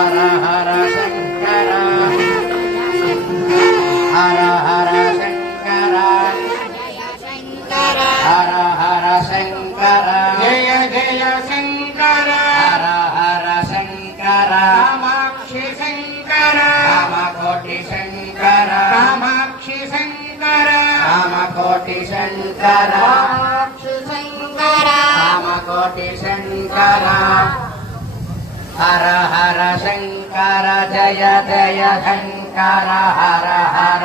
Hara Hara Shankara Hara Hara Shankara Hara Hara Shankara Jaya Jaya Shankara Hara Hara Shankara Kamakshi Shankara Kamakoti Shankara Kamakshi Shankara Kamakoti Shankara Kamakshi Shankara Kamakoti Shankara Hara Hara Shankara Jaya Jaya Shankara Hara Hara